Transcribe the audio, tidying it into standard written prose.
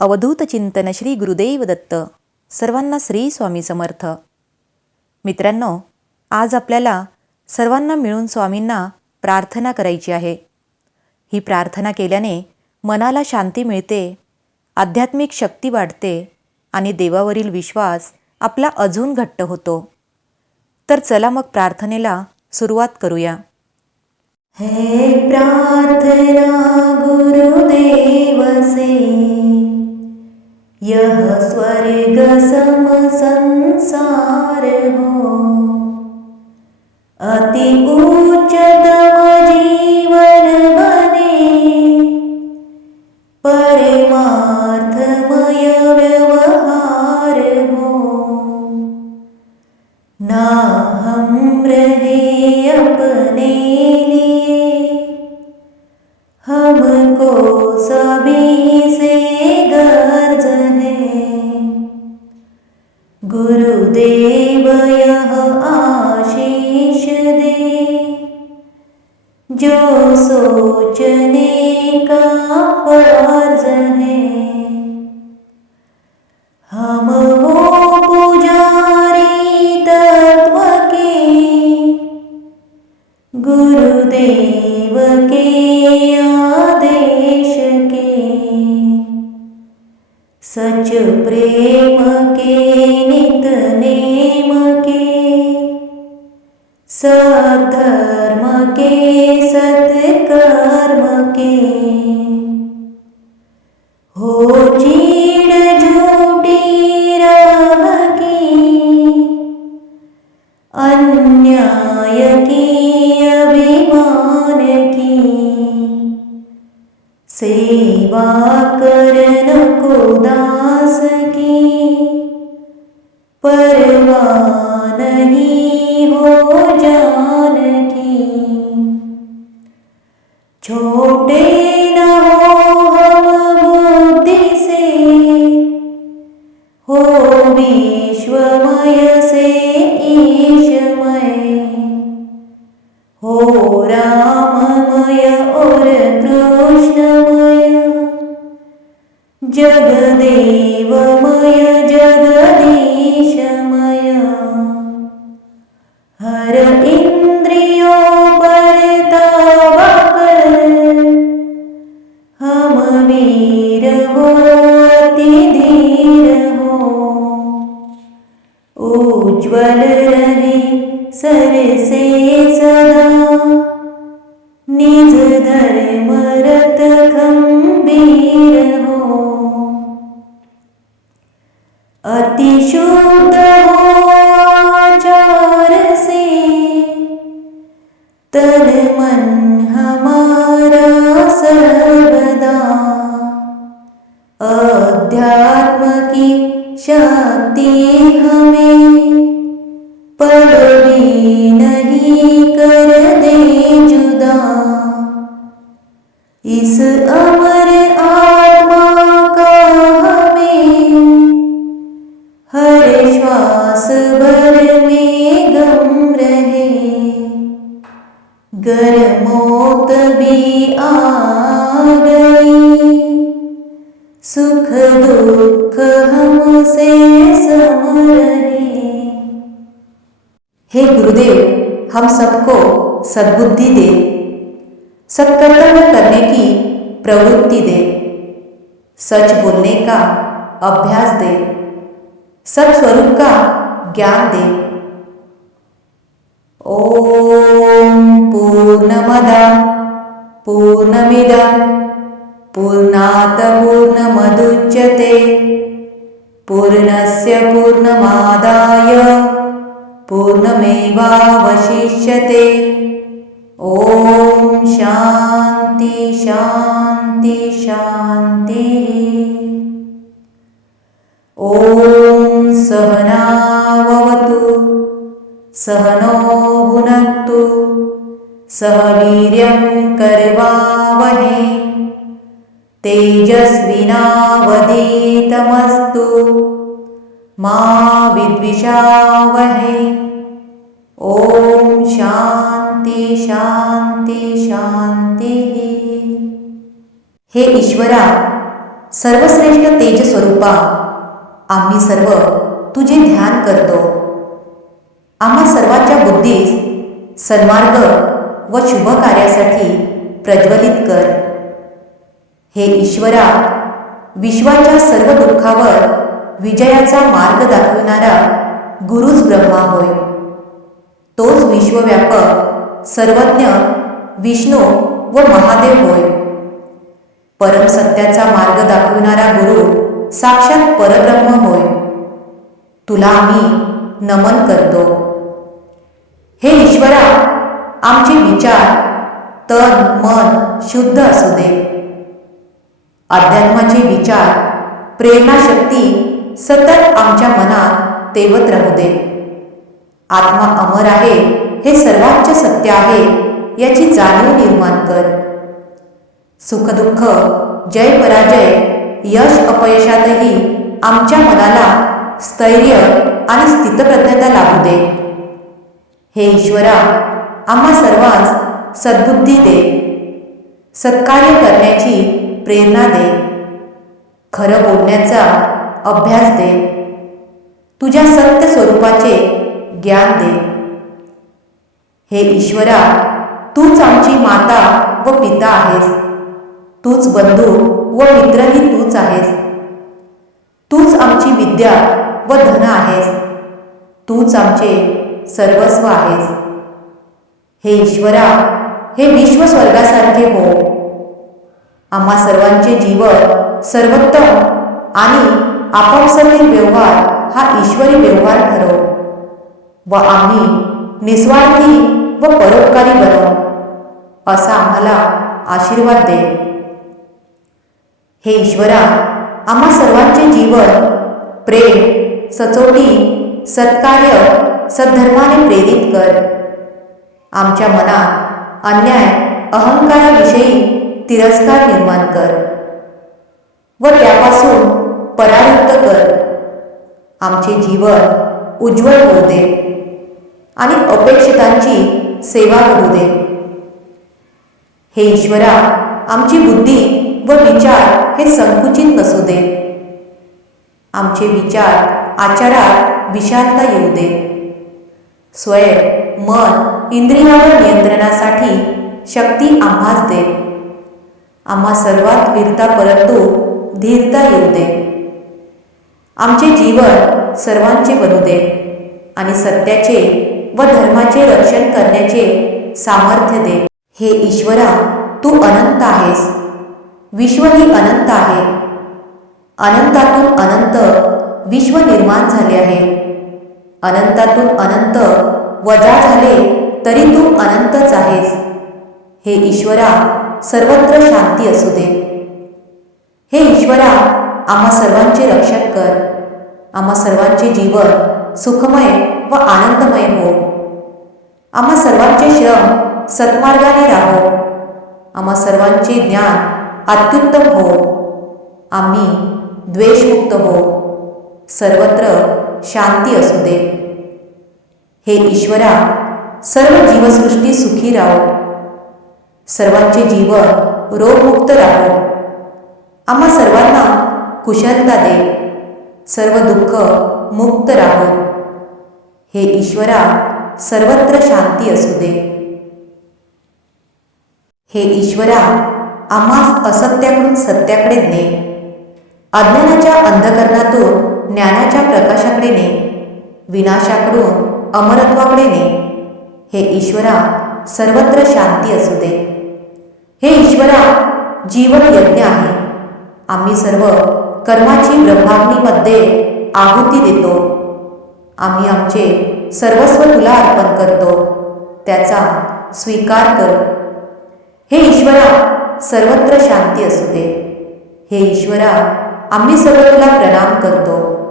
अवधूत चिंतन श्री गुरुदेव दत्त. सर्वांना श्री स्वामी समर्थ. मित्रांनो, आज आपल्याला सर्वांना मिळून स्वामींना प्रार्थना करायची आहे. ही प्रार्थना केल्याने मनाला शांती मिळते, आध्यात्मिक शक्ती वाढते आणि देवावरील विश्वास आपला अजून घट्ट होतो. तर चला मग प्रार्थनेला सुरुवात करूया. हे प्रार्थना गुरुदेव से, यह स्वर्ग सम संसार हो, अति उच्चतम जीवन बने, परमार्थमय व्यवहार हो, ना हम रहे अपने लिए, हमको सभी से गर्ज है, गुरुदेव यह आशीष दे, जो सोचने का फर्ज है, हम हो पुजारी तत्व के, गुरुदेव के आदेश के, सच प्रेम के नित नेम के, सधर्म के सत्कर्म के, हो चीड़ झूठी राह की, अन्याय की अभिमान की, सेवा करन को दास की, परवाह नहीं हो जान की, छोटे न हो हम बुद्धि से, हो विश्वमय से ईशमय, हो राममय और कृष्णमय, जगदेवमय जगदीशमय, हर इंद्रियों पर ताबा कर, हम वीर हो अति धीर हो, उज्ज्वल रहे सर से सदा, निज धर्म रत खंबीर हो, अति शुद्ध हो आचार से, तन मन हमारा सर्वदा, अध्यात्म की शक्ति हमें पल भी नहीं कर दे जुदा, इस अमर आत्मा का हमें हर श्वास भर में गम रहे, गर मौत भी आ गई, सुख दुख हमसे सम रहे. हे गुरुदेव, हम सबको सद्बुद्धि दे, सत्कर्तव्य करने की प्रवृत्ति दे, सच बोलने का अभ्यास दे, सत्स्वरूप का ज्ञान दे. ओम पूर्णमदः पूर्णमिदं पूर्णात् पूर्णमुदच्यते, पूर्णस्य पूर्णमादाय पूर्णमेवावशिष्यते. ओम शांति शांति शांति. ओम सहनाववतु सहनो भुनक्तु, सह वीर्यं करवावहै, तेजस्विनावधीतमस्तु मा विद्विषावहै. ओम शांति शांति शांति. हे ईश्वरा, सर्वश्रेष्ठ तेज स्वरूपा, आम्ही सर्व तुझे ध्यान करतो. आम्हा सर्वांच्या बुद्धीस सन्मार्ग व शुभ कार्यासाठी प्रज्वलित कर. हे ईश्वरा, विश्वाच्या सर्व दुःखावर विजयाचा मार्ग दाखविणारा गुरुच ब्रह्मा होय. तोच विश्वव्यापक सर्वज्ञ विष्णू व महादेव होय. परमसत्याचा मार्ग दाखविणारा गुरु साक्षात परब्रह्म होय. तुला आम्ही नमन करतो. हे ईश्वरा, आमचे विचार तन मन शुद्ध असू दे. अध्यात्माचे विचार प्रेरणाशक्ती सतत आमच्या मनात तेवत राहू दे. आत्मा अमर आहे हे सर्वांचे सत्य आहे याची जाणीव निर्माण कर. सुखदुःख, जय पराजय, यश अपयशातही आमच्या मनाला स्थैर्य आणि स्थितप्रज्ञता लाभू दे. हे ईश्वरा, आम्हा सर्वांस सद्बुद्धी दे. सत्कार्य करण्याची प्रेरणा दे. खरं बोलण्याचा अभ्यास दे. तुझ्या सत्य स्वरूपाचे ज्ञान दे. हे ईश्वरा, तूच आमची माता व पिता आहेस. तूच बंधू व मित्रही तूच आहेस. तूच आमची विद्या व धन आहेस. तूच आमचे सर्वस्व आहेस. हे ईश्वरा, हे विश्व स्वर्गासारखे हो. आम्हा सर्वांचे जीवन सर्वोत्तम आणि आपापसातील व्यवहार हा ईश्वरी व्यवहार ठरव व आम्ही निस्वार्थी व परोपकारी बनव असा आम्हाला आशीर्वाद दे. हे ईश्वरा, आम्हा सर्वांचे जीवन प्रेम, सचोटी, सत्कार्य, सद्धर्माने प्रेरित कर. आमच्या मनात अन्याय, अहंकाराविषयी तिरस्कार निर्माण कर व त्यापासून परावृत्त कर. आमचे जीवन उज्ज्वल होऊ दे आणि अपेक्षितांची सेवा करू दे. हे ईश्वरा, आमची बुद्धी व विचार हे संकुचित नसू दे. आमचे विचार आचारात विशालता येऊ दे. स्वयं मन इंद्रियावर नियंत्रणासाठी शक्ती आम्हास दे. आम्हा सर्वात वीरता परंतु धीरता येऊ दे. आमचे जीवन सर्वांचे बनू दे आणि सत्याचे व धर्माचे रक्षण करण्याचे सामर्थ्य दे. हे ईश्वरा, तू अनंत आहेस. विश्वही अनंत आहे. अनंतातून अनंत विश्व निर्माण झाले आहे. अनंतातून अनंत वजा झाले तरी तू अनंतच आहेस. हे ईश्वरा, सर्वत्र शांती असू दे. हे ईश्वरा, आम्हा सर्वांचे रक्षण कर. आम्हा सर्वांचे जीवन सुखमय व आनंदमय हो. आम्हा सर्वांचे श्रम सत्मार्गाने राहो. आम्हा सर्वांचे ज्ञान अत्युत्तम हो. आम्ही द्वेषमुक्त हो. सर्वत्र शांती असू दे. हे ईश्वरा, सर्व जीवसृष्टी सुखी राहो. सर्वांचे जीवन रोगमुक्त राहो. आम्हा सर्वांना कुशलता दे. सर्व दुःख मुक्त राहो. हे ईश्वरा, सर्वत्र शांती असू दे. हे ईश्वरा, आम्हास असत्याकडून सत्याकडे ने. अज्ञानाच्या अंधकरणातून ज्ञानाच्या प्रकाशाकडे ने. विनाशाकडून अमरत्वाकडे ने. हे ईश्वरा, सर्वत्र शांती असू दे. हे ईश्वरा, जीवन यज्ञ आहे. आम्ही सर्व कर्माची ब्रह्माग्नीमध्ये आहुती देतो. आम्ही आमचे सर्वस्व तुला अर्पण करतो. त्याचा स्वीकार कर. हे ईश्वरा, सर्वत्र शांती असू दे. हे ईश्वरा, आम्ही सर्व तुला प्रणाम करतो.